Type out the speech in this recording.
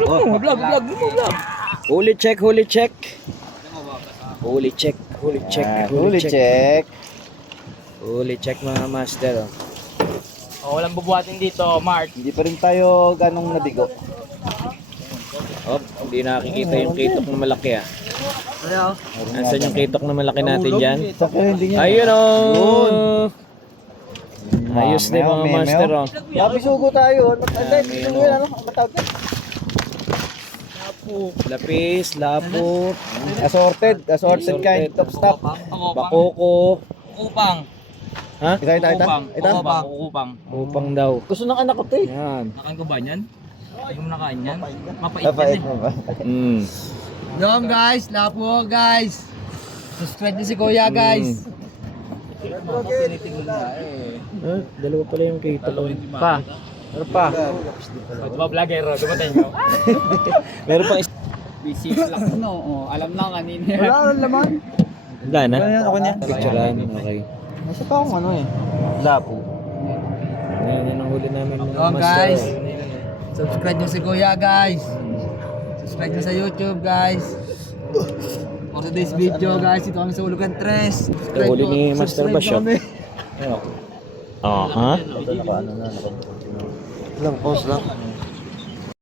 Vlog. Huli check. Huli check. Huli check mga master. Walang bubuhatin dito, Mark. Hindi pa rin tayo ganong nabigo. Hindi nakikita yung kitok na malaki Nasaan yung kitok na malaki natin dyan? Ayun Ayos din mga master Lapisugo tayo. Matawag na. Lapis, lapo, Assorted kind of stuff. bakoko. Kupang. Ha? Ita. Kupang. Upang daw. Gusto ng anak ko to eh. Yan. Nakain ko ba yan? Hindi mo nakain yan? Mapait yan eh. Yung guys, lapo guys. Subscribe niyo si Kuya guys. Dalawa pala yung kitok. Pa. Ano pa? Ito ba vlogger? Dumating ko. Meron pang Busy lang. Alam na kanina. Wala nang laman. Wala na? Ako niya. Picturean, okay. Nasa pa akong ano eh. Lapo. Yan ang huli namin mga Yung master. guys. Subscribe niyo si Kuya guys. Subscribe niyo sa YouTube guys. For today's video guys, ito kami sa Ulugan 3. Subscribe Huli ni niyo, Master subscribe Basyo. kami. Aha. Ito naka ano na. Lang, pause lang.